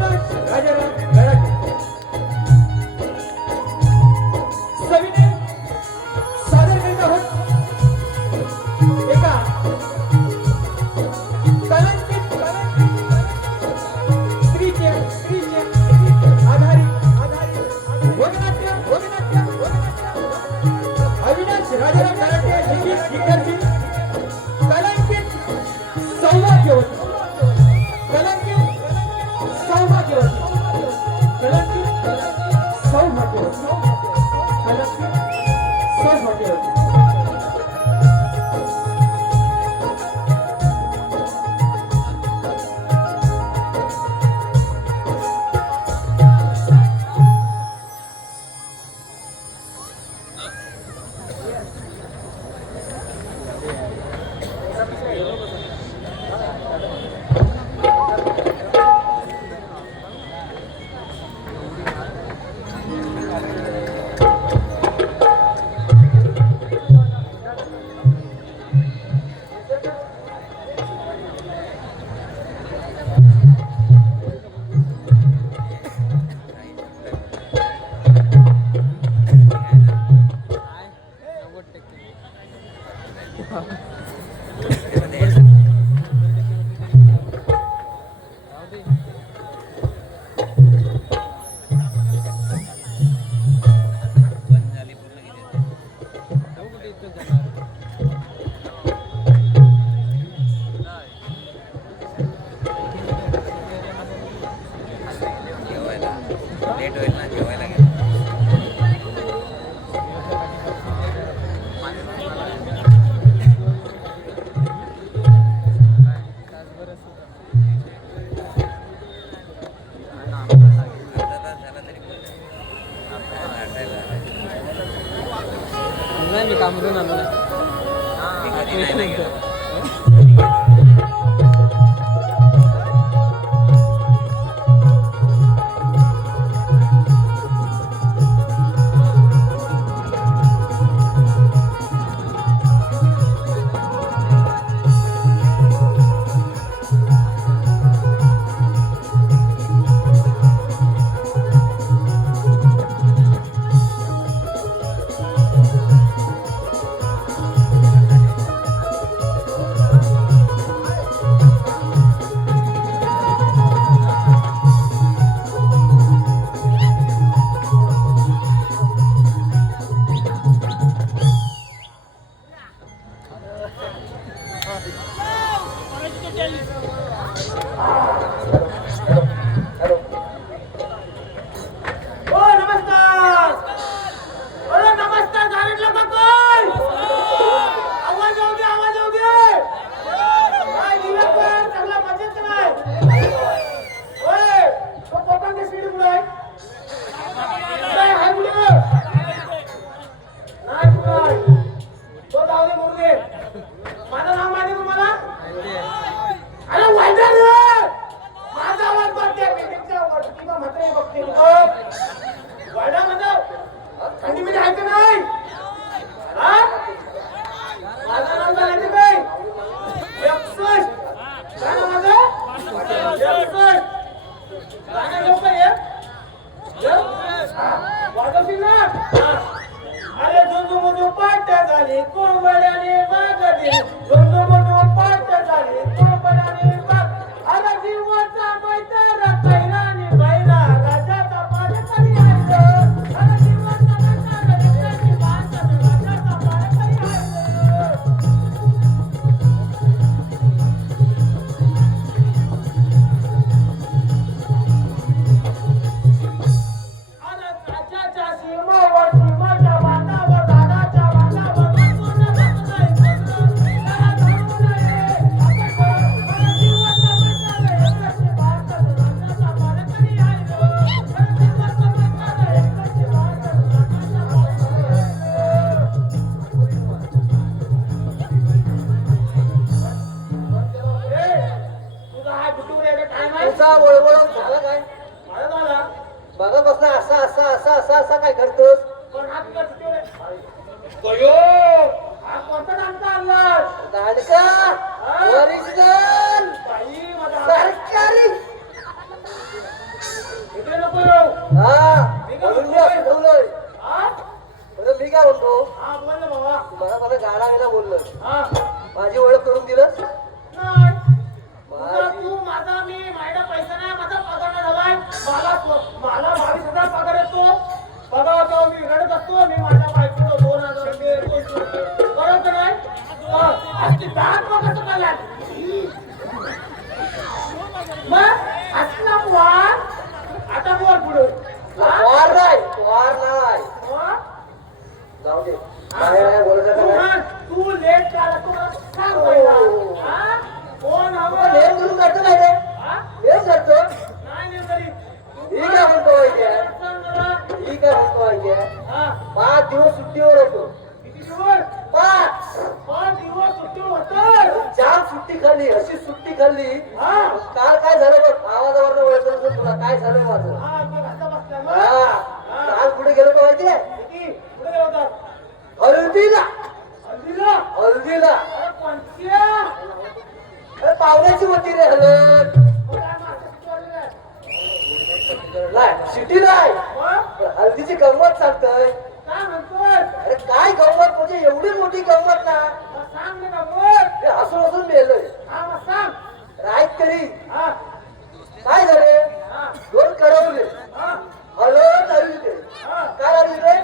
अविनाश राजाराम गडाखे सविनय सादर करीत आहोत एका कलंकित स्त्रीचे आधारित वगनाट्य अविनाश राजाराम गडाखे लिखित दिग्दर्शित कलंकित सौभाग्यवती मी कामरून आलो ना बघा बसला असा असा असा असा असा काय करतोस? पण हात कसं गयो हा कोणता डांगता आणला दाडका ओरिजिनल बाई माझा सरकारी हा मी काय म्हणून मी म्हणतोय? असं ठेवलंय. हा? बरं मी काय म्हणतो हा, बोल ना बाबा. मला गाडा गेला बोललं हा. माझी ओळख करून दिलं नाही. तुझा माझी तू, माझा मी, माझ्या पैसा नाही, माझा पगार नाही झालाय. मला 22,000 पगार येतो. बघा तो मी रडत असतो, मी माझ्या बायकोला 2,000 रुपये देतो. कळत नाही? आज ती दात बघ कसं काढला. मग असला वार, आता बोल पुढे. वार नाही वार नाही जाऊ दे काय बोलायचं का नाही तू लेट झाला, तू मला सांग पहिला. हा? कोण हवं? नेम करून करतो काय रे हा? नेम करतो नाही नाही तरी. ही काय म्हणतो माहितीये सांग मला. ही काय म्हणतो माहितीये हा. 5 दिवस सुट्टीवर होतो किती दिवस? 5 5 दिवस सुट्टी होतं. जाम सुट्टी खाल्ली अशी सुट्टी खाल्ली हा. काल काय झालं बघ आवाजावरनं ओळखलं तुला काय झालं माझं हा, मग आता बसला मग. हा काल कुठे गेलो का माहितीये किती? कुठे गेला होता? हल्दीला हल्दीला? हल्दीला अरे कोणत्या? अरे पाहुण्याची होती रे हलद मग काय मागच्या सुट्टीवर गेलाय? नाही सिटी नाही मग? पण हल्दीची गंमत सांगतोय काय म्हणतोय? अरे काय गंमत म्हणजे एवढी मोठी गंमत ना मग सांग ना गंमत. हे हसून हसून मेलोय हा, मग सांग. राईट तरी हा. काय झाले हा. 2 करवले हा. हलद आली ते हा. काय आली रे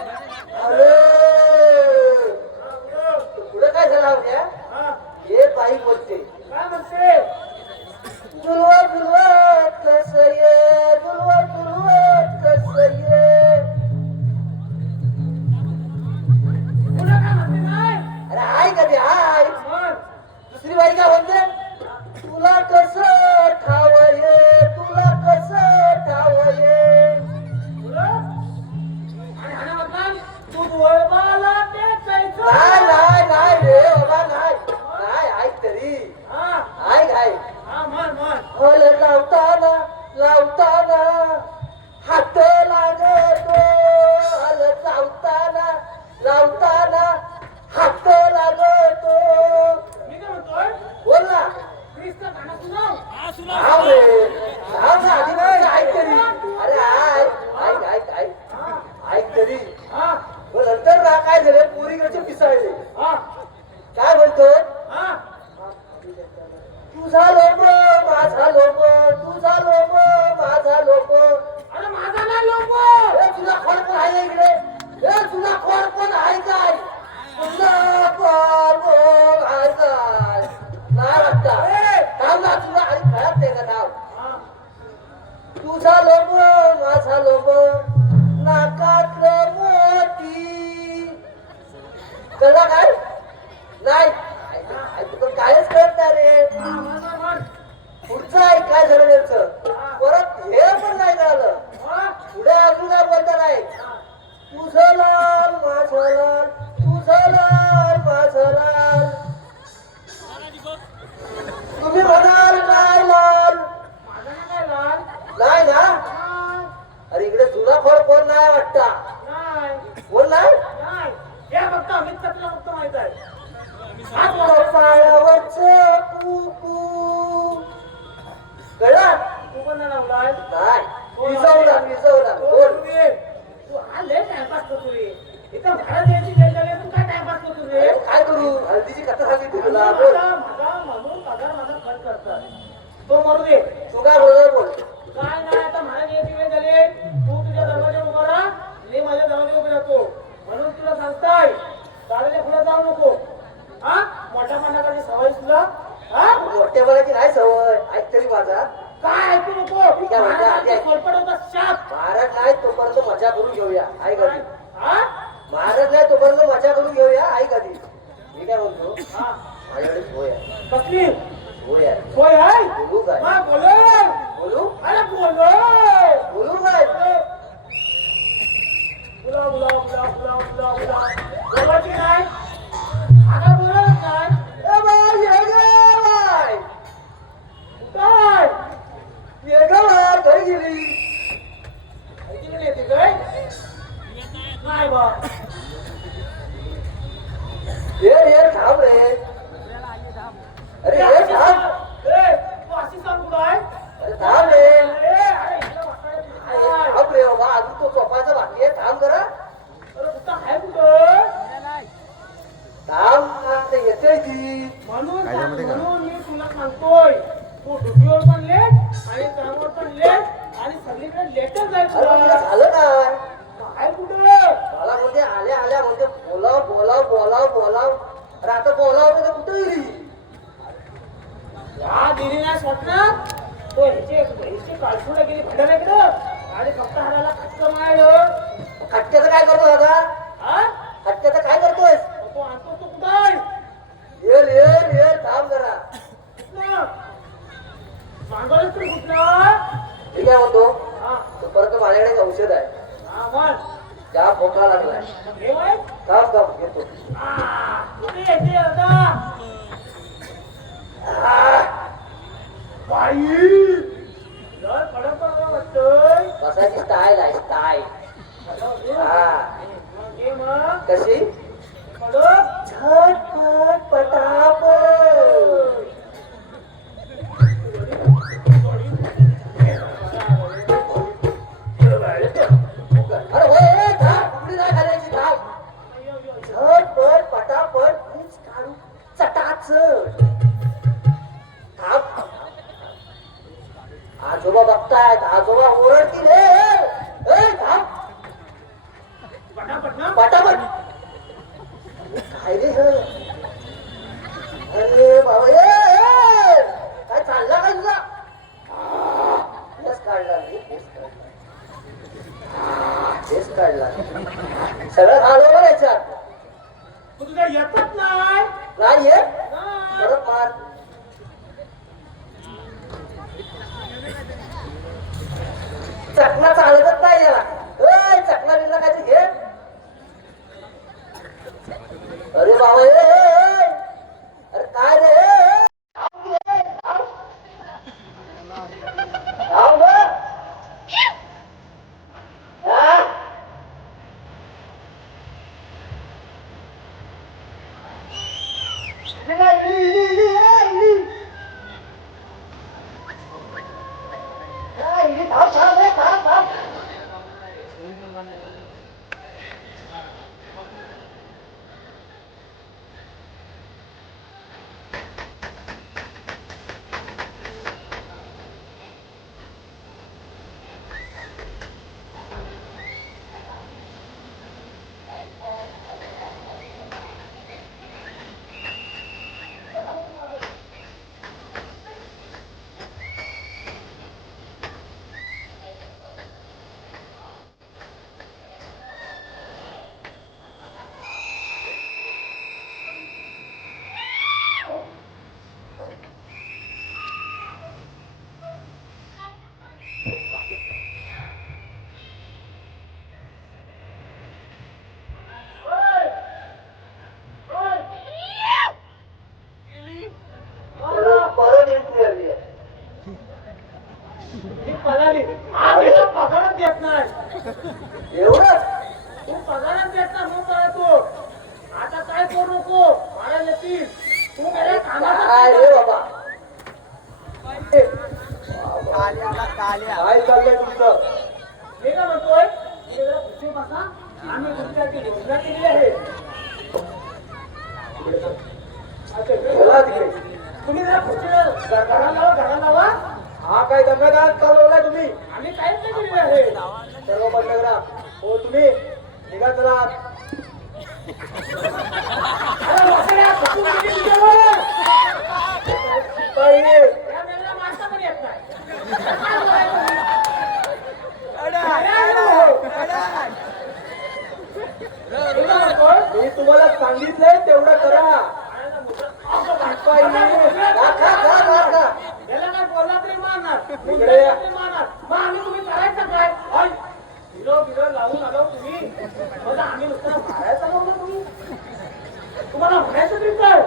हलद हा, बरोबर. पुढे काय झालं म्हणजे हा. हे बाई बोलते काय म्हणते? जुलवा जुलवा कसं ये जुलवा जुलवा कसं ये पुढे काय म्हणते नाही? अरे हाय कधी हाय मग? दुसरी बाई काय म्हणते तुला कसं ठाव ये तुला कसं ठाव ये पुढं? आणि हाना म्हटलं, तू वळवाला ते जायचं. नाही रे बाबा नाही ऐक तरी हा. ऐक हा, म्हण. हल लावताना हात लागतो हल लावताना हात लागतो मी काय म्हणतोय? बोल ना क्रिसचं गाणं सुनाव. थांब ना आधी माझं ऐक तरी अरे ऐक तरी हा. मग नंतर ना काय झालं पोरीकडचे पिसाळले हा. काय म्हणतो हा. तुझा लोक माझा लोक तुझा लोक माझा लोक अरे माझा नाही लोक. तुझा खोड पण आहे इकडे तुझा खोड पण आहे काय तुझा खोड पण आहे काय नाही वाटता थांब ना तुझा आणि खळत नाही का थांब हा. तुझा लोक माझा लोक नाकातलं मोती कळला काय नाही तुला कायच कळत नाही रे हा, म्हण. पुढचं आहे काय झालं त्यांचं परत हे पण नाही कळालं हा. पुढे अजून काय बोलता नाही तुझं लाल माझं लाल तुझं लाल माझं लाल तुम्ही म्हणाल काय लाल माझा नाही काय लाल. नाही ना नाही. अरे इकडे जुना खोड कोण नाही वाटता नाही. कोण नाही नाही. हे फक्त अमित तुला फक्त माहित आहे. हात वर. पायावरच कुकू कळला तू पण नाही लावलाय. नाही विजवला बोल तू हा लय टाइमपास करतो रे. इथं भाडं द्यायची वेळ झाली, तू काय टाइमपास करतो रे? काय करू हल्दीची कथा सांगितली तुला बोल माझा म्हणून पगार माझा खर्च करतात. तो मरू दे. तू काय बोलणार बोल काय नाही, आता भाडं द्यायची वेळ झाली. तू तुझ्या दरवाजावर उभा राहा, मी माझ्या दरवाजावर उभा राहतो. म्हणून तुला सांगताय दादाच्या पुढे जाऊ नको. हा, मोठ्या पाण्याची सवय तुला. हा, मोठ्यापणाची नाही सवय ऐक तरी माझा काय ऐकू नको. ठीक आहे, म्हणजे आधी ऐक. सोलपट होता शाप. महाराज नाही तोपर्यंत मजा करून घेऊया ऐक आधी हा. महाराज नाही तोपर्यंत मजा करून घेऊया ऐक आधी मी काय म्हणतो हा. माझ्याकडे सोय आहे कसली सोय आहे सोय आहे? बोलू काय हा, बोलो. बोलू अरे बोलो. बोलू काय बोलायची नाही. आता बोलत नाही. ए बाई ये गे बाई काय? ये गे बाई घरी गेली ऐकली नाही ती काय? नाही बा. ये थांब रे अरे ये थांब ए, तू अशी सांग कुठं आहे? अरे थांब रे अरे बाबा अजून तो झोपायचा बाकी आहे थांब जरा अरे कुठं आहे कुठं थांब आता येते ती म्हणून मी तुला सांगतोय तू ड्युटीवर पण लेट आणि कामावर पण लेट आणि सगळीकडे लेटच जायचं अरे तुला झालं काय आहे कुठं मला म्हणते आल्या आल्या म्हणते बोलाव बोलाव बोलाव बोलाव अरे आता बोलाव तर कुठं गेली या दिलीना स्वप्नात तो ह्याचे काळसुडा गेली भांडण इकडं आणि फक्त हाराला खटकं मारलं खटक्याचं काय करतो दादा हा खटक्याचं काय करतोय तो आणतो तो कुठं आहे ये थांब जरा सांगायला तरी कुठला ठीक आहे म्हणतो हा तर परत माझ्याकडे एक औषध आहे हा म्हण त्या खोकला लागलाय हे वय थांब थांब घेतो कुठे येते आता बाई जर कडक वाटतोय बसायची स्टाईल आहे स्टाईल हा हे मग कशी कडक झटपट पटापट अरे होय थांब कुठली नाही घालायची थांब झटपट पटापट मीच काढू चटाचट थांब आजोबा बघतायत आजोबा ओरडतील ए थांब पटापट ना पटापट काय रे हे? अरे बाबा ए काय चालला काय तुझा केस काढला रे केस काढला सगळं घालवलं याच्यात मग तुझ्या येतच नाही नाही ये नाही. परत मार चकना चालतच नाही याला चकना बिकना काहीतरी घे अरे बाबा अरे काय रे थांब गं. हा? थांब थांब रे थांब थांब परत येते आली आहे. ही पळाली आम्ही तर पगारच देत नाही एवढंच तू पगारच देत नाही मग करा तू आता काय करू नको मला येतील तू माझ्या काय रे कामाचा बाबा काय चाललंय तुमचं हे काय म्हणतोय हे जरा खुर्ची बसा आम्ही तुमच्याची योजना केली आहे अच्छा, चला तिकडे. तुम्ही जरा खुर्चीला घरा लावा हा काय दंगादार चालवलाय तुम्ही आम्ही काहीच नाही केलेलं आहे सर्व बंद करा हो तुम्ही निघा चला अरे वासड्या, खचून गेली तुझ्यावर. बाई, या मेलेल्या माणसाला पण येत नाही. काय बोलायचं? हे काय म्हणतोय? मी तुम्हाला सांगितलंय तेवढं करा आयला मुद्रा. असं भांडतोय. बाई, खा. याला काय बोलला तरी मारणार. इकडे मुद्रा या. तरी मारणार. मग आम्ही तुम्ही करायचं काय? होय. हिरो लावून आलो तुम्ही. मग आम्ही नुसतं मारायचं का मग तुम्ही? तुम्हाला म्हणायचं तरी काय?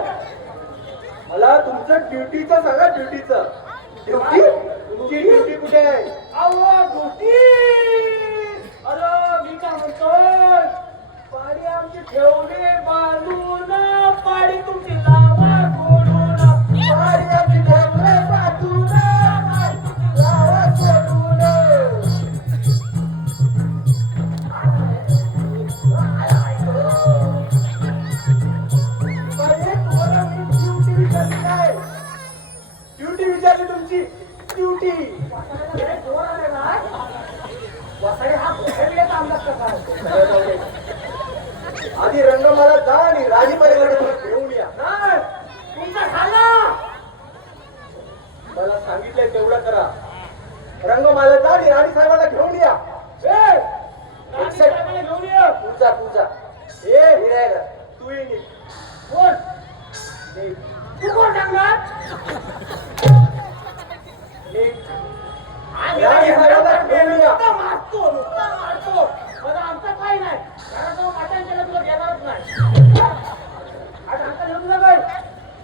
मला तुमचं ड्युटीचं सांगा ड्युटीचं ड्युटी तुमची ड्युटी कुठे आहे अहो ड्युटी अरे मी काय म्हणतोय पाडी आमची ठेवली बांधून पाडी तुमची लावा सोडून पाडी आमची ठेवली बांधून, पाडी तुमची लावा सोडून. रंगमाला जा आणि राणी परिवाराला घेऊन या. नाही, तुमचा खाला मला सांगितलंय तेवढं करा. रंगमाला जा आणि राणी साहेबांना घेऊन या. राणी साहेबांना घेऊन या. तुझा तुझा ए फिरायला तू ये नीट. कोण तू कोण सांगणार? नीट राणी साहेबांना घेऊन या. मारतो नुसता मारतो. मला आमचं काही नाही. घराजवळ मटण केलं तुला देणारच नाही. आज आमचा घेऊन जा बाई.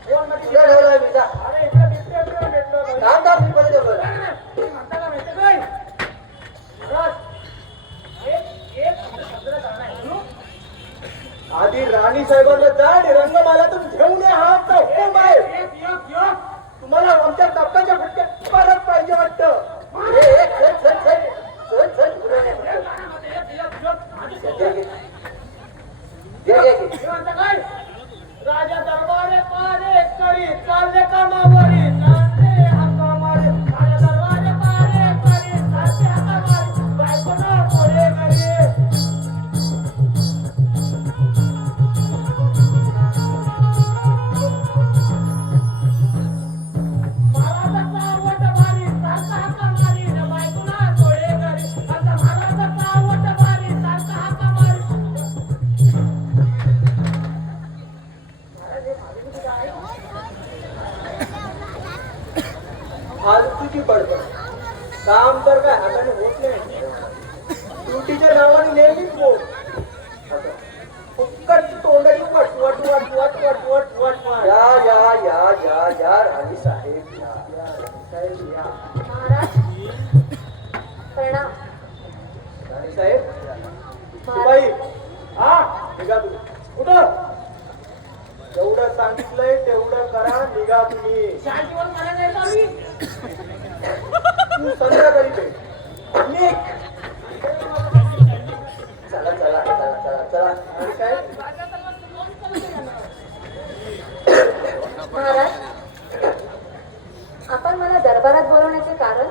कोण मध्ये तुझ्या ठेवलाय मी जा. अरे इकडे भेटतोय. थांब थांब मी मध्ये ठेवलं. तुम्ही म्हणता का माहिती काय? महाराज, एक शब्द करणार म्हणून आधी राणी साहेबांना जा आणि रंगमालातून घेऊन या. हा आमचा हुकूम आहे. तुम्हाला आमच्या टप्प्याच्या फटक्या परत पाहिजे वाटतं. ए, ए, चल, चल, चल. चल, चल, पुढे नाही. घे, घे, घे. हे म्हणता काय? राजा दरबारे पारे करी चालले कामावरी चालले हाका मारे. राजा दरबारे पारे करी चालले हाका मारे. बायकोना पोरे घरी. महाराजाचा आवट भारी चालता हाका मारी. बायकोना पोरे घरी. आता महाराजाचा आवट भारी चालता हाका मारी. फालतूची बडबड. काम तर काय हाताने होत नाही. ड्युटीच्या नावाने नेहमीच बोल. फुक्कट तोंडाची वट वट वट वट वट वट वट वट. या या या या या राणी साहेब या. साहेब या. महाराज प्रणाम. राणी साहेब सुबाई हा निघा तुम्ही. कुठं? जेवढं सांगितलंय तेवढं करा. निघा तुम्ही. तू संध्याकाळी भेट. निघ. चला चला चला चला चला. राणी साहेब महाराज आपण मला दरबारात बोलवण्याचे कारण?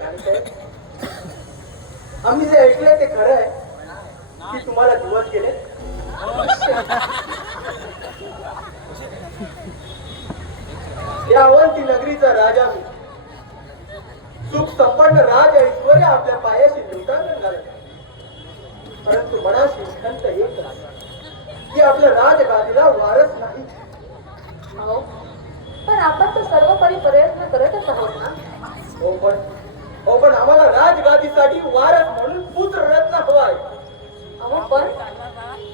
राणी साहेब, आम्ही जे ऐकलंय ते खरं आहे की तुम्हाला दिवस गेले. या अवंती नगरीचा राजा मी. सुख संपन्न राज ऐश्वर्य आपल्या पायाशी लुटायला झाले. परंतु मनाशी खंत एक आहे की आपल्या राजगादीला वारस नाही. अहो पण आपण तर सर्वपरी प्रयत्न करतच आहोत ना. हो पण आम्हाला राजगादीसाठी वारस म्हणून पुत्र रत्न हवाय. अहो पण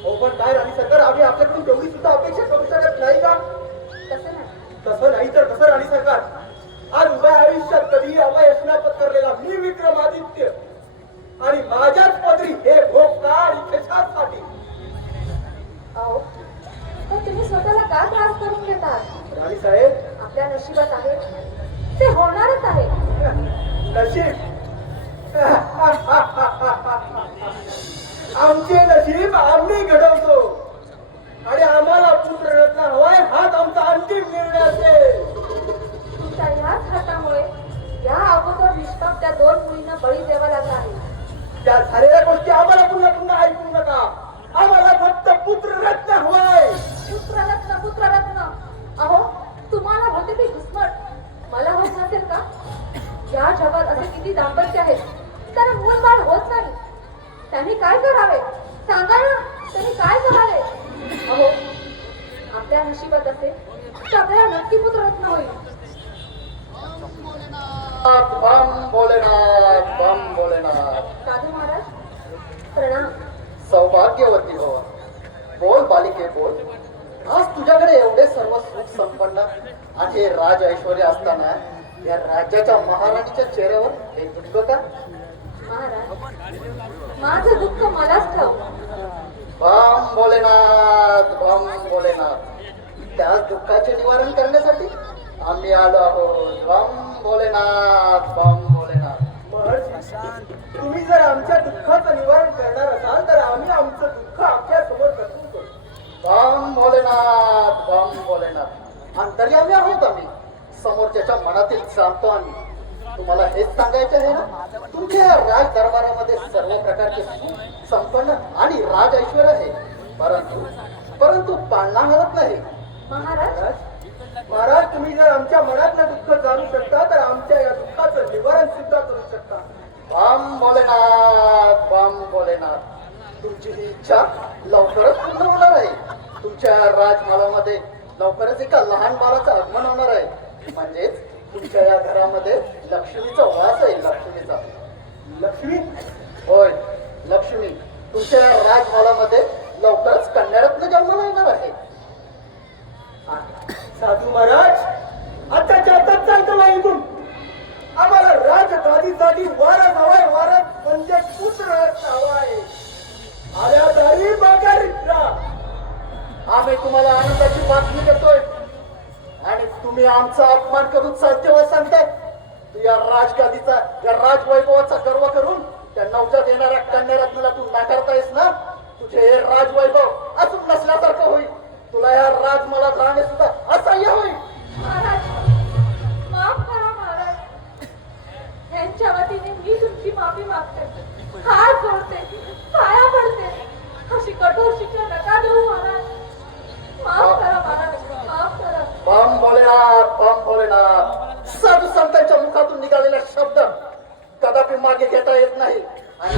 हो पण काय राणी सरकार, आम्ही आपल्याकडून तेवढी सुद्धा अपेक्षा करू शकत नाही का? तसं नाही. तसं नाही तर कसं राणी सरकार? आज उभ्या आयुष्यात कधीही अपयशना पत्करलेला मी विक्रमादित्य आणि माझ्याच पदरी हे भोगताड कशासाठी? अहो पण तुम्ही स्वतःला का त्रास करून घेतात? राणी साहेब, आपल्या नशिबात आहे ते होणारच आहे. नशीब आमचे नशीब आम्ही घडवतो आणि आम्हाला पुत्ररत्न हवाय हाच आमचा अंतिम निर्णय असेल. तुमच्या ह्याच हातामुळे या अगोदर निष्पाप त्या 2 मुलींना बळी द्यावा लागला आहे. त्या झालेल्या गोष्टी आम्हाला पुन्हा पुन्हा ऐकू नका. आम्हाला फक्त पुत्ररत्न हवाय. पुत्ररत्न पुत्ररत्न. अहो तुम्हाला होते ते घुसमट मला होत नसेल का? या जगात असे किती दाम्पत्य आहेत त्याला मूलबाळ होत नाही. त्यांनी काय करावे सांगा ना. त्यांनी काय करावे? अहो आपल्या नशिबात असेल तर आपल्याला नक्की पुत्ररत्न होईल. बम भोलेनाथ बम भोलेनाथ. साधू महाराज प्रणाम. सौभाग्यवती हो. बोल बालिके बोल. आज तुझ्याकडे एवढे सर्व सुख संपन्न आणि हे राज ऐश्वर्य असताना या राज्याच्या महाराणीच्या चेहऱ्यावर हे दुःख का? महाराज माझं दुःख मलाच ठाऊ. बम भोलेनाथ बम भोलेनाथ. त्याच दुःखाचे निवारण करण्यासाठी आम्ही आलो आहोत. बम भोलेनाथ बम भोलेनाथ. महर्षी, तुम्ही जर आमच्या दुःखाचं निवारण करणार असाल तर आम्ही आमचं दुःख आपल्या समोर प्रस्तुत करू. बम भोलेनाथ बम भोलेनाथ. अंतर्यामी आहोत आम्ही. समोरच्याच्या मनातील जाणतो आम्ही. तुम्हाला हेच सांगायचे आहे ना, तुमच्या राज दरबारामध्ये सर्व प्रकारचे सुख संपन्न आणि राज ऐश्वर्य आहे, परंतु परंतु पाळणा हरत नाही. महाराज महाराज तुम्ही जर आमच्या मनातलं दुःख जाणू शकता तर आमच्या या दुःखाचं निवारण सुद्धा करू शकता. बम भोलेनाथ, बम भोलेनाथ. तुमची ही इच्छा लवकरच पूर्ण होणार आहे. तुमच्या राजमहालामध्ये लवकरच एका लहान बाळाचं आगमन होणार आहे. म्हणजेच तुमच्या या घरामध्ये लक्ष्मीचा वास आहे. लक्ष्मीचा. लक्ष्मी होय, लक्ष्मी. तुमच्या या राजमहालामध्ये लवकरच कन्यारत्न जन्माला येणार आहे. साधू महाराज आताच्या आताच चालतं बा इथून. आम्हाला राजगादीसाठी वारस हवाय. वारस म्हणजे पुत्र हवाय. आल्या दारी बागारीतला. आम्ही तुम्हाला आनंदाची बातमी देतोय आणि तुम्ही आमचा अपमान करून सत्यवा सांगताय. तू या राजगादीचा, या राजवैभवाचा गर्व करून त्या नवजात येणाऱ्या कन्यारत्नाला तू नाकारतायस ना. तुझे हे राजवैभव अजून नसल्यासारखं होईल. तुला या राजमहालात राहणे सुद्धा असह्य होईल. महाराज माफ करा महाराज. यांच्या वतीने मी तुमची माफी मागते. हात जोडते, पाया पडते. अशी कठोर शिक्षा नका देऊ महाराज. माफ करा महाराज, माफ करा. बम भोलेनाथ, बम भोलेनाथ. साधू संतांच्या मुखातून निघालेला शब्द कदापि मागे घेता येत नाही. आणि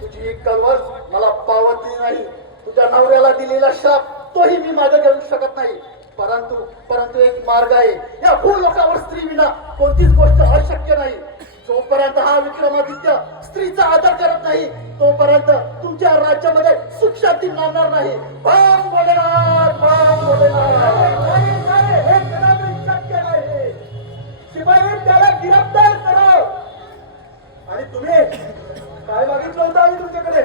तुझी ही कळवळ मला पावती नाही. तुझ्या नवऱ्याला दिलेला शाप तोही मी मागे घेऊ शकत नाही. परंतु एक मार्ग आहे. या भूलोकावर स्त्री विना कोणतीच गोष्ट अशक्य नाही. जोपर्यंत हा विक्रमादित्य स्त्रीचा आदर करत नाही तोपर्यंत तुमच्या राज्यामध्ये सुख शांती नांदणार नाही. बम भोलेनाथ, बम भोलेनाथ. हे कदापि शक्य नाही. शिपाई त्याला गिरफ्तार करा. आणि तुम्ही काय मागितलं होतं आम्ही तुमच्याकडे?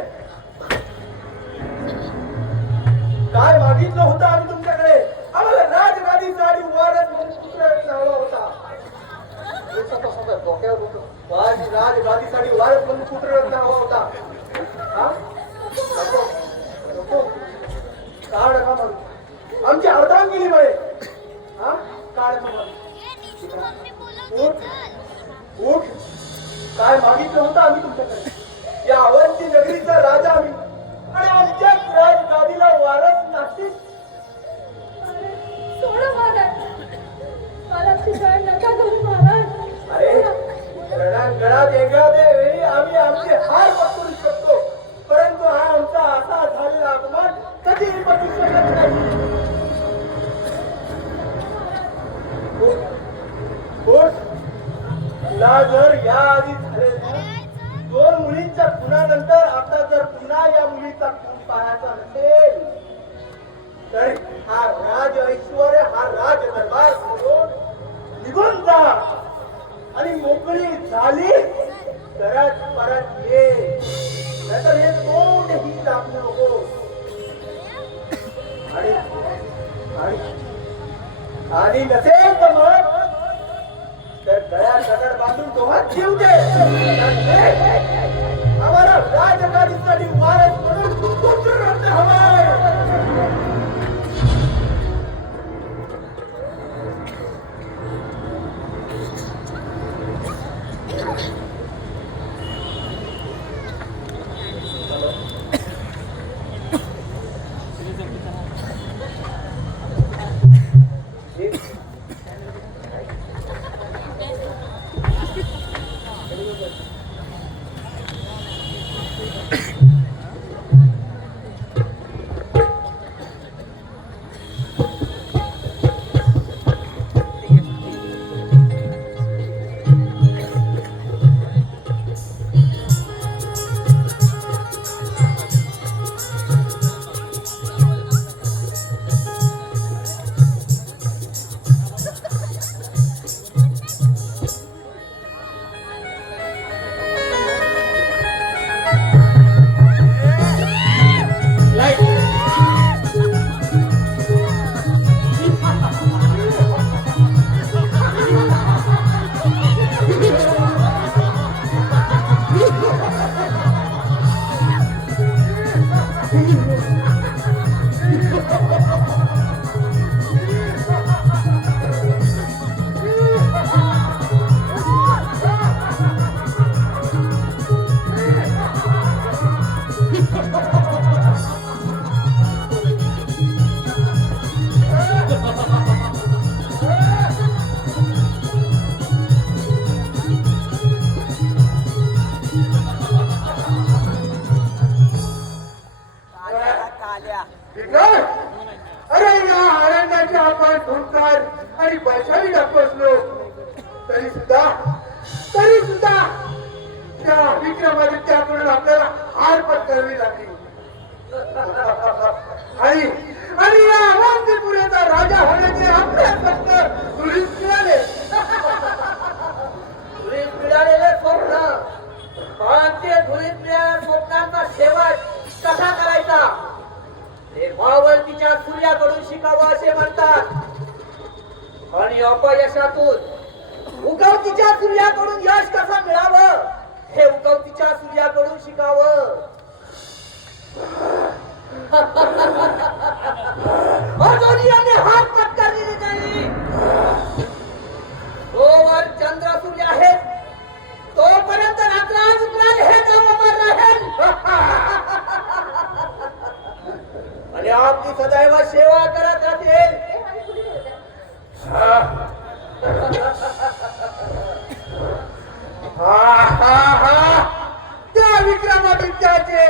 काय मागितलं होतं आम्ही तुमच्याकडे? आम्हाला राजगादीसाठी वारस म्हणून पुत्र हवा होता. राजगादीसाठी वारस म्हणून पुत्र हवा होता. हा? नको. का नका म्हणू. आमची अर्धांगिनी बळे. हा? का नका म्हणू. उठ. काय मागितलं होतं आम्ही तुमच्याकडे? या अवंती नगरीचा राजा आम्ही आणि आमच्याच राजगादीला वारस नाही. सोडा महाराज. मला शिकाय नका करू महाराज. अरे गडात एखाद्या वेळी आम्ही आमचे हार पकडू शकतो. परंतु हा आमचा असा झालेला अपमान कधीही पटू शकत नाही. तुला जर या आधी झालेल्या 2 मुलींच्या खुनानंतर आता जर पुन्हा या मुलीचा खून पाहायचा नसेल तर हा राज ऐश्वर्य, हा राज दरबार सोडून निघून जा. आणि मोकळी झाली तरच परत ये. नाहीतर हे कोणही दाखवू नको. आणि नसेल तर मग तर गळ्यात दगड बांधून दोघात जीव दे. आम्हाला राजगादीसाठी वारस म्हणून पुत्र हवाय. विक्रमादित्याकडून आपल्याला हार पत्करावी लागली. आणि आणि या अवंतीपुरीचा राजा होण्याचे आपल्या फक्त गृहीत मिळाले. धुळीत मिळालेले स्वप्न, पण ते धुळीत मिळालेल्या स्वप्नांचा शेवट कसा करायचा ते मावळतीच्या सूर्याकडून शिकावं असे म्हणतात. आणि अपयशातून उगवतीच्या सूर्याकडून यश कसं मिळावं हे उगवतीच्या सूर्याकडून शिकावं. अजूनही आम्ही हात पत्करलेले नाही. जोवर चंद्र सूर्य आहेत तोपर्यंत नागराज विक्रांत हे नाव अमर राहील. आणि आपली सदैव सेवा करत राहतील. हे आणि कुठे होत्या? त्या विक्रमादित्याचे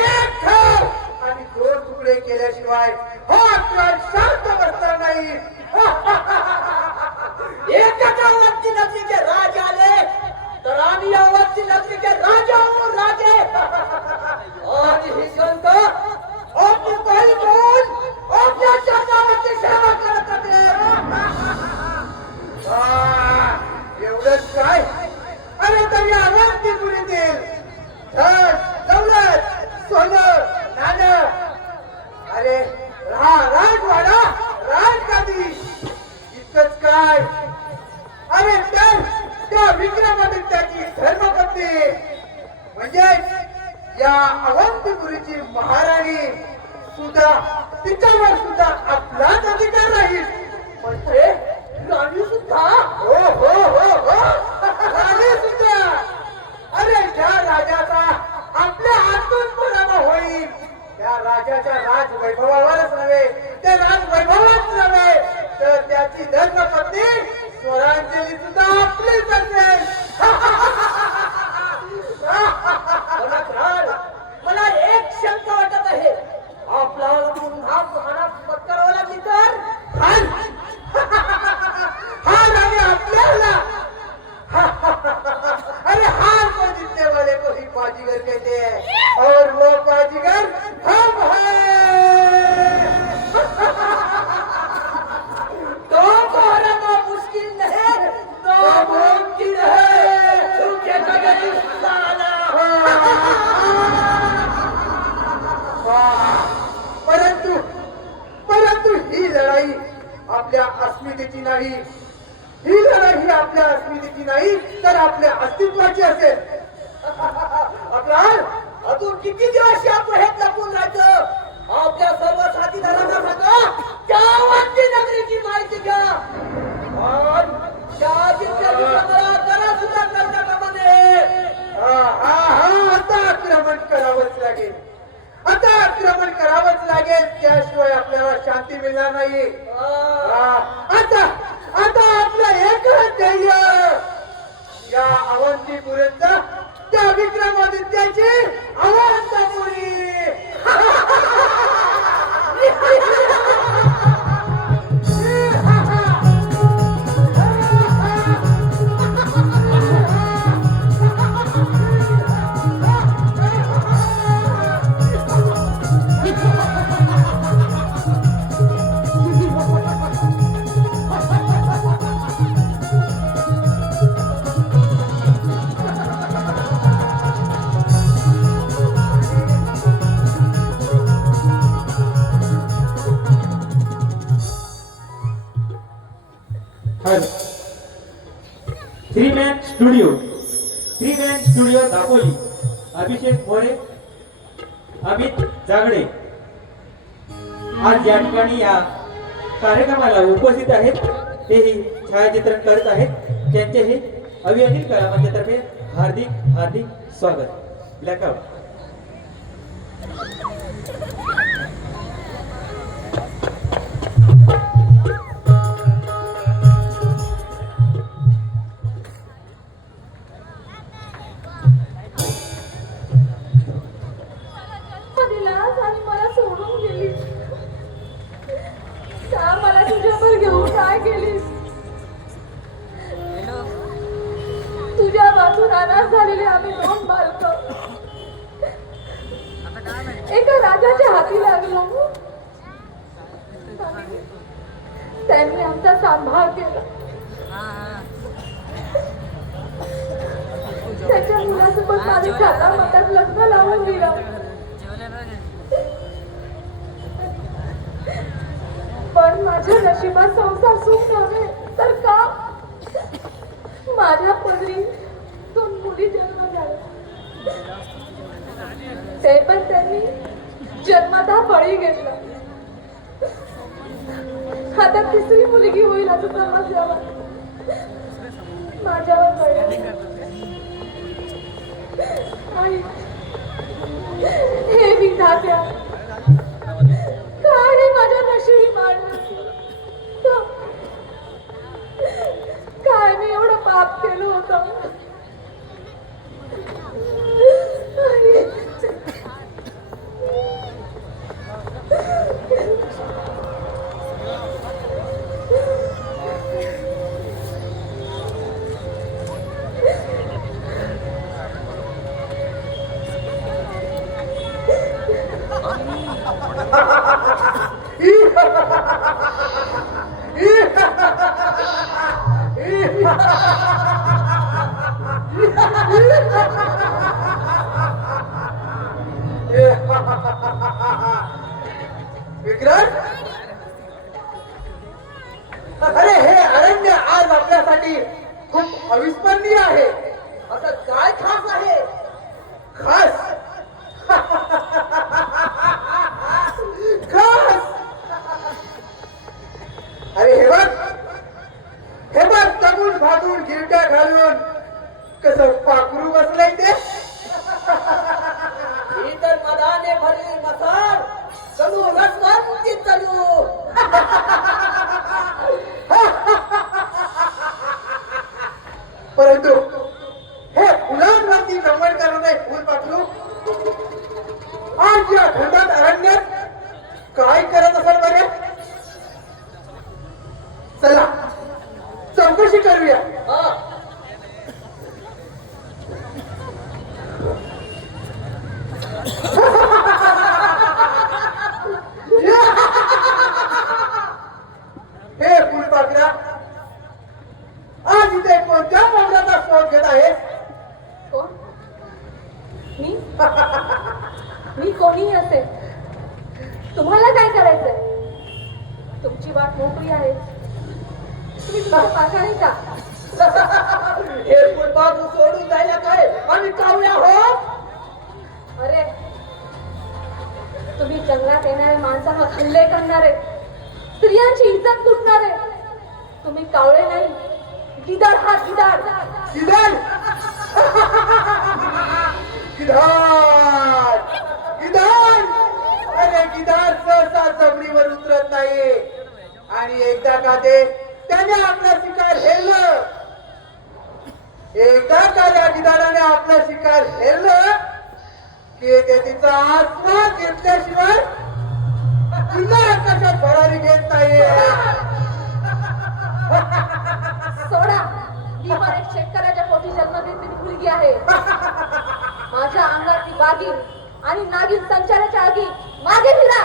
एक घर आणि दोन तुकडे केल्याशिवाय हा प्राण शांत बसणार नाही. एकच अवंती नगरीचे राज आले तर आम्ही अवंती नगरीचे राजा म्हणून राजे. आणि ही संत आपली पायी घेऊन आपल्या चरणावरती सेवा करत होते. एवढंच काय? अरे तरी अवंतीपुरीतील धन दौलत सोनं नाणं, अरे राजवाडा राजगादी इतकंच काय? अरे त्या विक्रमादित्याची धर्मपत्नी म्हणजे या अवंतीपुरीची महाराणी सुद्धा तिच्यावर सुद्धा आपलाच अधिकार राहील. म्हणजे राणी सुद्धा. हो हो हो हो राणी सुद्धा. अरे ज्या राजाचा आपल्या हातून पराभव होईल त्या राजाच्या राजवैभवावरच नव्हे, ते राजवैभवच नव्हे तर त्याची धर्मपत्नी स्वरांजली सुद्धा आपलीच असेल. मला एक शंका वाटत आहे. आपल्याला पुन्हा हाना पत्करावा लागली तर हार आणि आपल्याला अरे हार को जीतने वाले को ही बाजीगर कहते हैं और वो बाजीगर हम हैं. तो हराना मुश्किल नहीं तो मुमकिन है. झुके जगत साला. परंतु परंतु ही लढाई आपल्या अस्मितेची नाही. ही लढाई ही आपल्या अस्मितेची नाही तर आपल्या अस्तित्वाची असेल. आपला अजून किती दिवस या गुहेत लपून राहायचं? आपल्या सर्व साथीदारांना सांगा त्या अवंती नगरीची माहिती घ्या. आणि त्या दिव्य विक्रमाला जरा सुद्धा करता कामा नये. आता आक्रमण करावंच लागेल. आता आक्रमण करावंच लागेल. त्याशिवाय आपल्याला शांती मिळणार नाही. आता आता आपलं एकच ध्येय या अवंतीपुरीचा त्या विक्रमादित्याची Avantipuri. Three man studio Dapoli. Abhishek More, Amit Jagde आज या ठिकाणी या कार्यक्रमाला उपस्थित आहेत. तेही छायाचित्रण करत आहेत. त्यांचे हे अभियानिक कला मंचातर्फे हार्दिक हार्दिक स्वागत. ब्लॅकआउट. दिलास आणि मला सोडून गेलीस. का मला तुझ्यावर घेऊन काय केलीस? तुझ्या वाचून अनाथ झालेले आम्ही दोन बालक सांभाळ केला. त्याच्या मुलासोबत माझ्या जाता मतात लग्न लावून दिलं. पण माझ्या नशिबात संसार सुख नव्हे तर का माझ्या पदरी 2 मुली जन्म झाला. ते पण त्यांनी जन्मतः बळी घेतला. आता 3री मुलगी होईल असं समजल्यावर माझ्यावर पडला. आई, हे विधात्या, काय रे माझ्या नशिबी मांडलं. काय मी एवढं पाप केलं होतं. विक्रांत, अरे हे अरण्य आज आपल्यासाठी खूप अविस्मरणीय आहे. आता काय खास आहे? खास खास अरे हे बघ तगून भागून गिरट्या घालून कसं पाखरू बसलंय ते. ही तर मदाने भरली मसाल चलू रसवंती चलू. परंतु हे फुलांवरती घमंड करणारे फुल पाखरू आज या घनदाट अरण्यात काय करत असाल बरे? चला चौकशी करूया. हे फुलपाखरा, आज इथे कोणत्या मोगऱ्याचा शोध घेत आहे? कोण? मी कोणीही असेल, तुम्हाला काय करायचंय? तुमची वाट मोकळी आहे. तुम्ही तुमच्या पाखाने का? हे फुलपाखरू सोडून जायला काय आम्ही कावळ्या आहोत? अरे, तुम्ही जंगलात येणाऱ्या माणसांवर हल्ले करणारे, स्त्रियांची इज्जत लुटणारे, तुम्ही कावळे नाही, गिधाड हा गिधाड. गिधाड गिधाड गिधाड. अरे गिधाड सहसा जमिनीवर उतरत नाही. आणि एकदा का ते त्याने आपला शिकार हेरलं, एकदा का त्या गिधाडाने आपला शिकार हेरलं की ते तिचा आत्मा घेतल्याशिवाय पुन्हा आकाशात भरारी घेत नाही. सोडा, मी पण एक शेतकऱ्याच्या पोटी जन्म घेतलेली मुलगी आहे. माझ्या अंगातली वाघीण आणि नागिन संचाराच्या आगी मागे फिरा.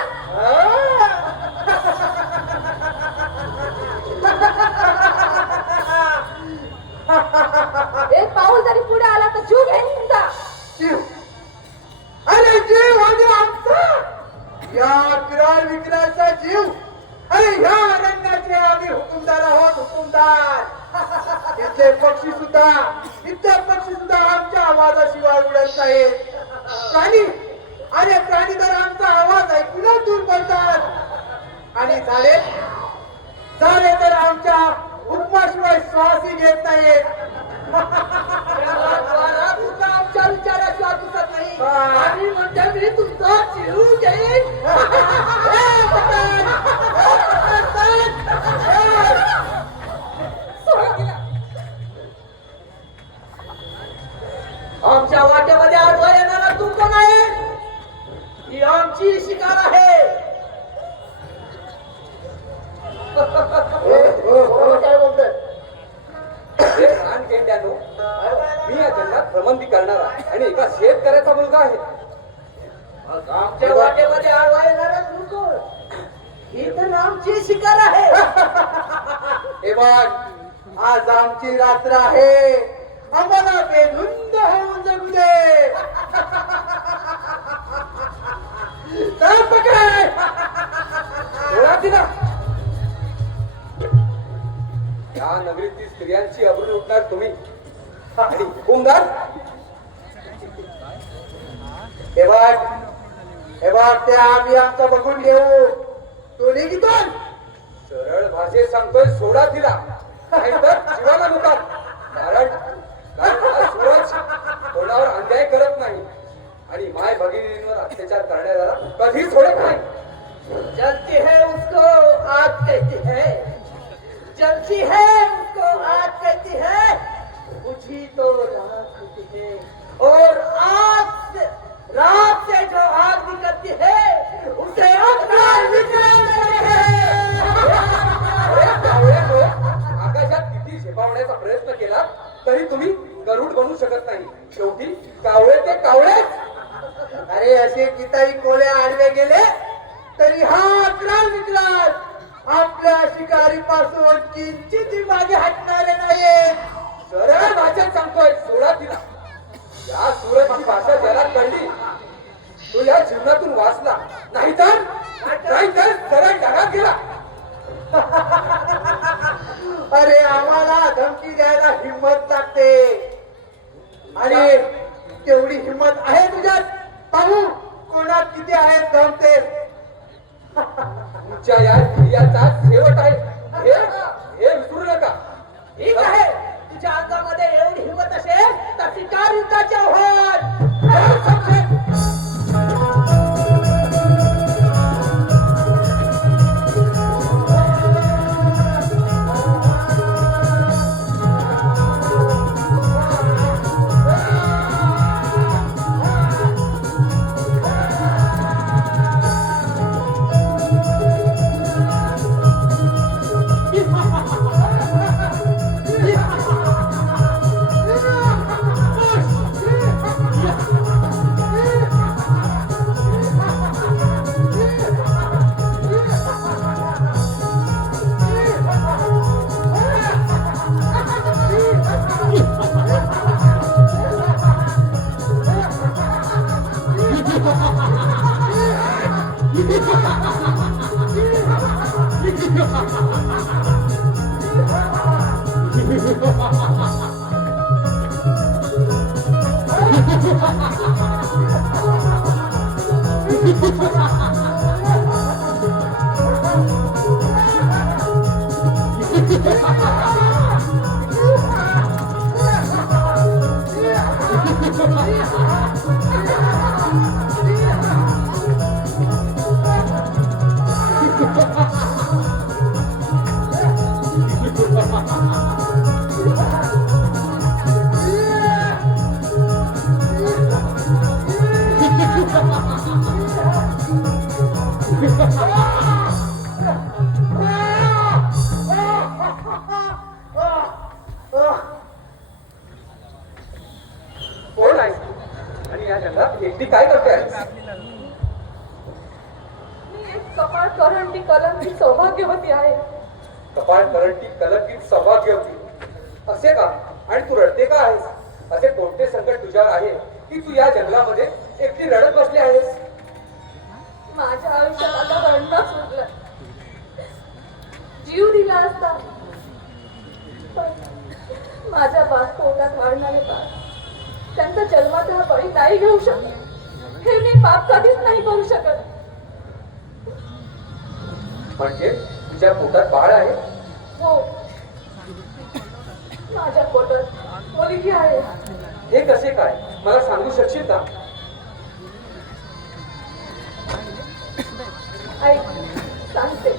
एक पाऊल जरी पुढे आला तर जीव घेईन तुमचा. जीव, अरे जीव म्हणजे आमचा, या विक्राळ विक्राळचा जीव. अरे ह्या अरण्याचे आम्ही हुकुमदार आहोत, हुकुमदार. इथले पक्षी सुद्धा आमच्या आवाजाशिवाय उडत नाहीत. प्राणी, अरे प्राणी तर आमचा आवाज ऐकूनच दूर पडतात. आणि झाडे तर आमच्या हुकमाशिवाय श्वासही घेत नाहीत. आमच्या विचाराशिवाय दिसत नाही. आणि म्हणजे मी तुमचा जीव घेईन. आमच्या वाट्यामध्ये आडवा येणारा तू कोण आहे? ही आमची शिकार आहे. काय बोलतोय? मी या जंगलात भ्रमंती करणारा आणि एका शेतकऱ्याचा मुलगा आहे. आमच्या वाटेमध्ये आडवा येणारा तू कोण? ही तर आमची शिकार आहे. हे बघ, आज आमची रात्र आहे, आम्हाला बेधुंद होऊन जगू दे. चल पकड. सोडा तिला. या नगरीतील स्त्रियांची अब्रू लुटणार तुम्ही आणि हुकुमदार. हे बघ, ते आम्ही आमचं बघून घेऊ. तू निघितून. सरळ भाषेत सांगतोय, सोडा तिला, नाहीतर जीवाला मुकाल. कारण हा सूरज कोणावर अन्याय करत नाही आणि माय भगिनींवर अत्याचार करणाऱ्याला कधी सोडत नाही. जलती है उसको आग कहती है, जलती है उसको आग कहती है, बुझी तो राख होती है, और रात से जो आग निकलती है उसे अंगार निकलते हैं. अरे कावळ्यानो, आकाशात किती झेपावण्याचा प्रयत्न केला तरी तुम्ही गरुड बनू शकत नाही. शेवटी कावळे ते कावळेच. अरे असे कितीही कोळे आडवे गेले तरी हा अकराल विकराल आपल्या शिकारी पासून किंचित मागे हटणारे नाही. सरळ भाषेत सांगतोय, सोडा तिला. या सूरजची भाषा ज्याला कळली तो या जीवनातून वाचला, नाहीतर सरळ ढगात गेला. अरे आम्हाला धमकी द्यायला हिंमत लागते आणि तेवढी हिंमत आहे तुझ्यात. पाहू कोणात किती आहेत दम ते. तुमच्या या क्रियाचा शेवट आहे हे विसरू नका. ठीक आहे, तुझ्या अंगामध्ये एवढी हिंमत असेल तर शिकार युद्धाचे आव्हान. कोण आहे आणि या जंगलात एकटी काय करते? मी एक कपाळ करंटी कलंकित सौभाग्यवती आहे. कपाळ करंटी कलंकित सौभाग्यवती असे का? आणि तू रडते का आहेस? असे कोणते संकट तुझ्यावर आहे की तू या जंगलामध्ये एकटी रडत बसली आहेस? माझ्या आयुष्यात आता रडणं सुटलं. जीव दिला असता पण माझ्या पोटात वाढणारे बाळ, त्यांचा जन्माचा हा बळी नाही घेऊ शकत. हे मी पाप कधीच नाही करू शकत. म्हणजे तुझ्या पोटात बाळ आहे? हो, माझ्या पोटात मुलगी आहे. हे कसे काय मला सांगू शकशील का? ऐक, सांगते.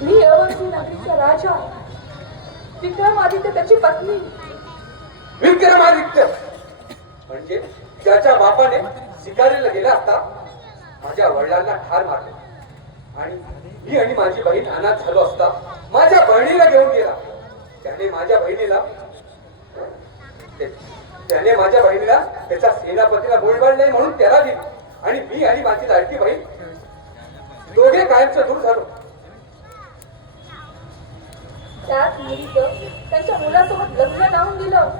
मी अवंती नगरीचा राजा विक्रमादित्य त्याची पत्नी. विक्रमादित्य म्हणजे ज्याच्या बापाने शिकारीला गेला असता माझ्या वडिलांना ठार मारले आणि मी आणि माझी बहीण अनाथ झालो असता माझ्या बहिणीला घेऊन गेला. त्याने माझ्या बहिणीला त्याने माझ्या बहिणीला त्याच्या सेनापतीला गोळीबार नाही म्हणून त्याला दिली आणि मी आणि माझी लाडकी बहीण दोघे कायमचं दूर झालो. त्याच मुलीचं त्यांच्या मुलासोबत लग्न लावून दिलं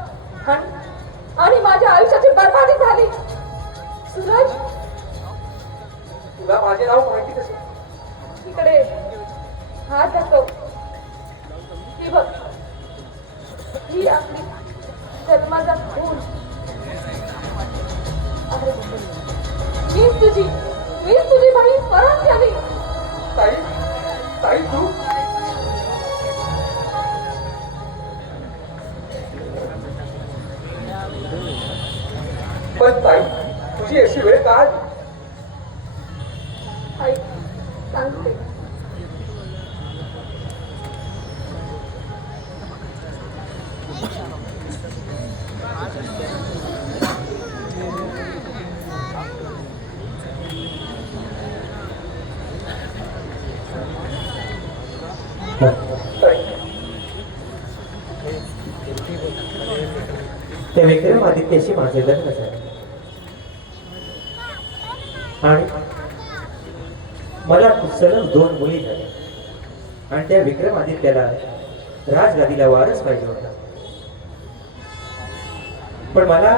आणि माझ्या आयुष्याची बरबादी झाली. सूरज, तुला माझे नाव माहिती कसे? इकडे हात दाखव. ही बघ, ही आपली जन्माचा खून. अरे, मीच तुझी बहीण परत झाली. ताई, ताई तू पण ताई तुझी अशी वेळ का आली? आई सांगते. ताई त्या विक्रमादित्याशी माझे लग्न झाले आणि मला सलग 2 मुली झाल्या आणि त्या विक्रमादित्याला राजगादीला वारस पाहिजे होता. पण मला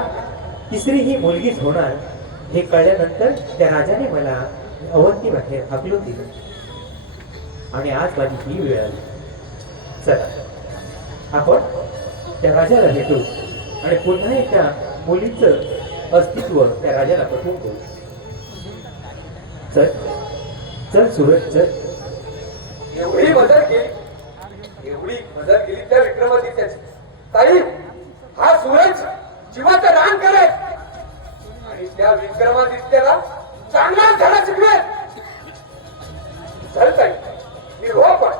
तिसरी ही मुलगीच होणार हे कळल्यानंतर त्या राजाने मला अवंती बाहेर हाकलून दिलं आणि आज माझी ही वेळ आली. चला आपण त्या राजाला भेटू आणि पुन्हा एका मुलीचं अस्तित्व त्या राजाला पटवून देऊ. चल चल सूरज, चल. एवढी मदत केली त्या विक्रमादित्याची. ताई हा सूरज जीवाचं रान करेल आणि त्या विक्रमादित्याला चांगला धडा शिकवेल. चल ताई मी हो पण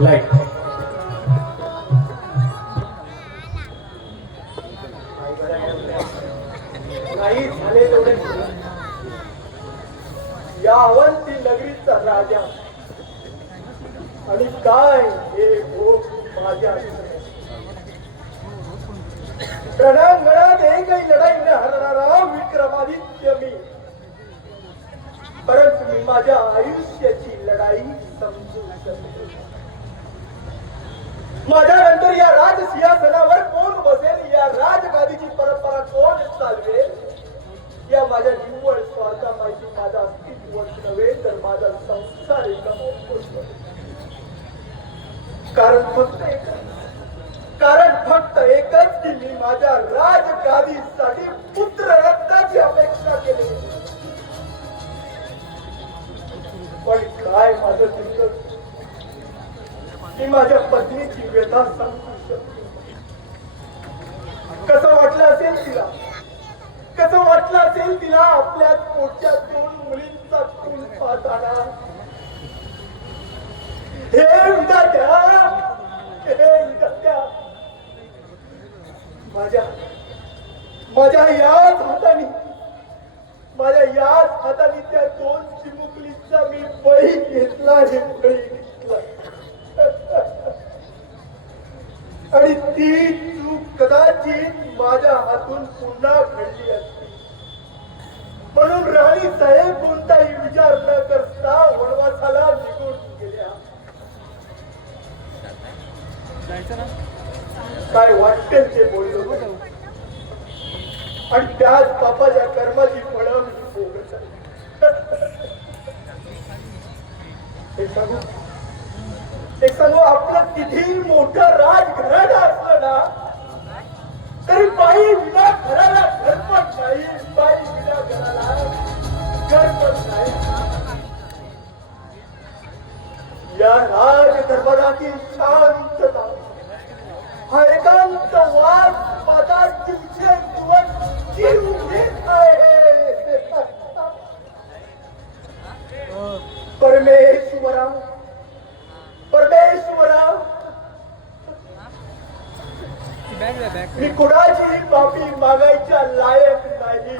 लाईट नाही झाले तेवढे. या अवंती नगरीचा राजा आणि काय हे भोग माझ्या रणांगणात एकही लढाई न हरणारा विक्रमादित्य मी. परंतु मी माझ्या आयुष्याची लढाई समजू शकतो. माझ्यानंतर या राजसिंहासनावर कोण बसेल, या राजगादीची परंपरा कोण चालवेल, या माझ्या निव्वळ स्वार्थापायी माझा अस्तित्वच नव्हे तर माझा संसार कारण फक्त एकच की मी माझ्या राजगादीसाठी पुत्र रत्नाची अपेक्षा केली. पण काय माझं दुःख, मी माझ्या पत्नीची व्यथा सांगू शकतो. कसं वाटलं असेल तिला आपल्या पोटच्या 2 मुलींचा खून पाहताना. हे विधात्या माझ्या याच हाताने त्या 2 चिमुकलीचा मी बळी घेतला. आणि ती चूक कदाचित माझ्या हातून पुन्हा घडली असती. म्हणून राणी साहेब कोणताही विचार न करता वनवासाला निघून गेल्या. काय वाटेल ते बोललो आणि त्याच बापाच्या कर्माची फळं मी भोगत आहे. एक सांगू, आपलं किती मोठं राजघराणं असलं ना तरी बाई विना घराला घरपट नाही. बाई विना घराला घरपट नाही. या राज दरबारातील शांतता, हा एकांत वास, पादात जीव घेत आहे. परमेश्वरा परमेश्वरा मी कुणाची माफी मागायच्या लायक नाही,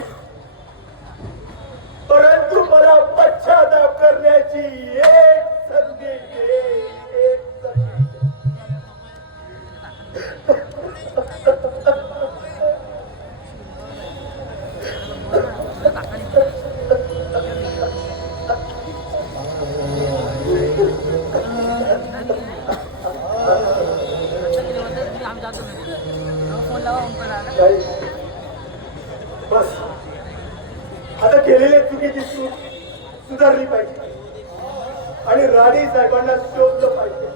परंतु मला पश्चाताप करण्याची एक संधी दे, एक संधी दे. नाही. बस आता केलेल्या चुकीची चूक सुधारली पाहिजे आणि राणी साहेबांना शोधलं पाहिजे.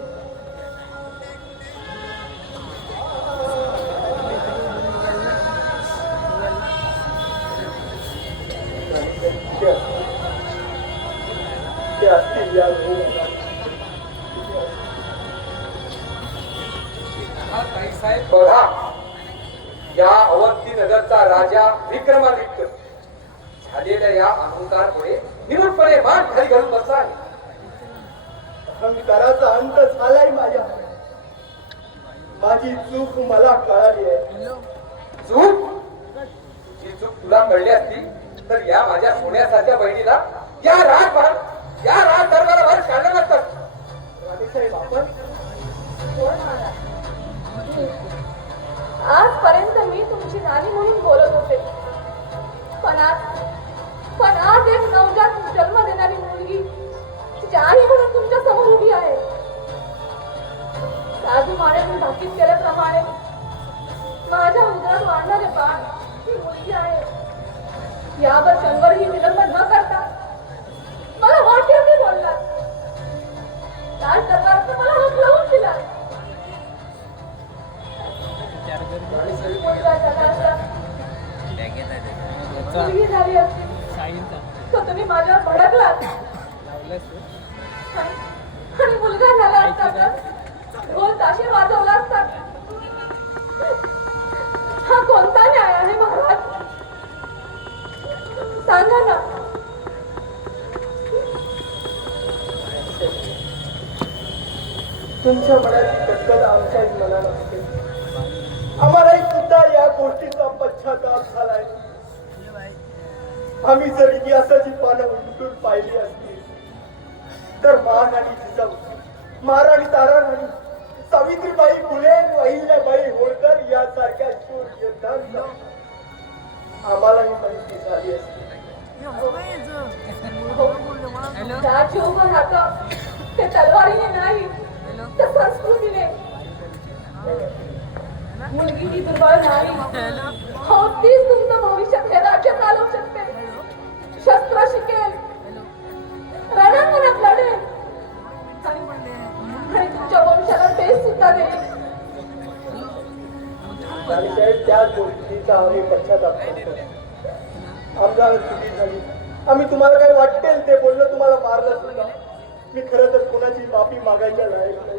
ते असतील या साहेब बघा, या अवंती नगरचा राजा विक्रमादित्य झालेल्या या अहंकारमुळे निमूटपणे मान खाली घालून बसला आहे. अहंकाराचा अंत झालाय माझ्या. माझी चूक मला कळाली आहे. चूक? ही चूक तुला कळली असती तर या माझ्या सोन्यासारख्या बहिणीला या राज दरबारावर काढलं नसतं. राणीसाहेब आपण आजपर्यंत मी तुमची राणी म्हणून बोलत होते, पण आज एक नवजात जन्म देणारी मुलगी तिची आई म्हणून तुमच्या समोर उभी आहे. साधू महाराजांनी भाकीत केल्याप्रमाणे माझ्या उदरात वाढणारे बाळ ही मुलगी आहे. यावर क्षणभरही विलंब न करता मला वाटेल मी बोलला. राज दरबारात मला हकलवून दिला. मुलगी झाली असती तर तुम्ही माझ्यावर भडकलात आणि मुलगा झाला असता तर ढोल ताशे वाजवला असता. हा कोणता न्याय आहे महाराज? सांगा ना. तुमच्या मनाची कटकट आमच्याच मनात असते. आम्हालाही सुद्धा या गोष्टीचा पश्चाताप झालाय. आम्ही जर इतिहासाची पानं उलटून पाहिली असती तर महाराणी जिजाऊ, महाराणी ताराराणी, सावित्रीबाई फुले, अहिल्याबाई होळकर यासारख्या शूर योद्धांचा आम्हालाही माहिती झाली असती. राज्य उभं राहतं ते तलवारीने नाही तर संस्कृतीने. मुलगी ही दुर्बळ नाही, हो तीच तुमचं भविष्यात हे राज्य चालवू शकते. शस्त्र शिकेल, रणांगणात लढेल आणि तुमच्या वंशाला देश सुद्धा देईल. राणीसाहेब त्याच गोष्टीचा आम्ही पश्चाताप करतो. आमच्या चुकी झाली. आम्ही तुम्हाला काय वाटेल ते बोललो, तुम्हाला मारलं सुद्धा. मी खरं तर कोणाची माफी मागायच्या लायक नाही,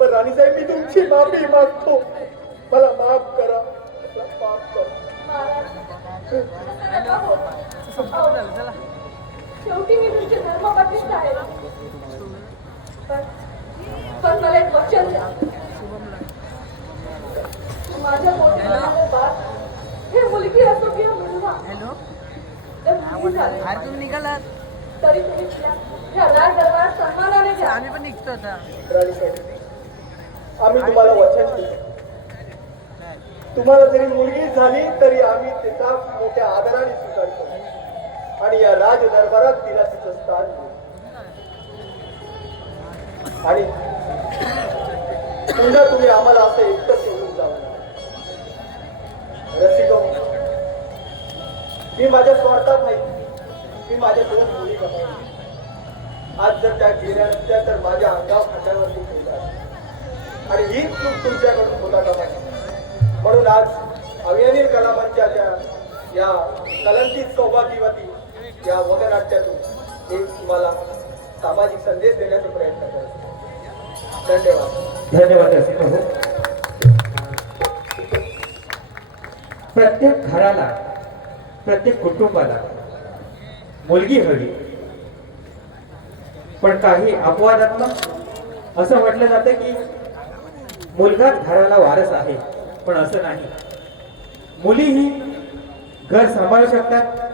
पण राणीसाहेब मी तुमची माफी मागतो. मला माफ करा, मला माफ करा. शेवटी मी तुमचे धर्मपत्नीच आहे. पण मला एक वचन द्या. माझ्या पोटी बाळ हे मुलगी असो किंवा मुलगा, तरी तुम्ही या राज दरबारात सन्मानाने द्या. आम्ही पण निघतो आता. आम्ही तुम्हाला वचन दिलं, तुम्हाला जरी मुलगी झाली तरी आम्ही तिचा मोठ्या आदराने स्वीकार करू आणि या राज दरबारात तिला तिचं स्थान देऊ. आणि पुन्हा तुम्ही आम्हाला असं एकटं सोडून जाऊ. रसिको, मी माझ्या स्वार्थात नाही, मी माझ्या दोन मुली कमावली. आज जर त्या गेल्या असत्या तर माझ्या अंगावर खात्यावरती ठेवला आणि हीच चूक तुमच्याकडून होता का नाही. म्हणून आज अभियानीर कलामंचाच्या या कलंकित सौभाग्यवती या वगनाट्यातून एक तुम्हाला सामाजिक संदेश देण्याचा प्रयत्न करतो. धन्यवाद. धन्यवाद रसिक प्रभू. प्रत्येक घराला प्रत्येक कुटुंबाला मुलगी हवी, पण काही अपवादात्मक असं म्हटलं जातं की मुलगाच घराला वारस आहे, पण असं नाही. मुलीही घर सांभाळू शकतात,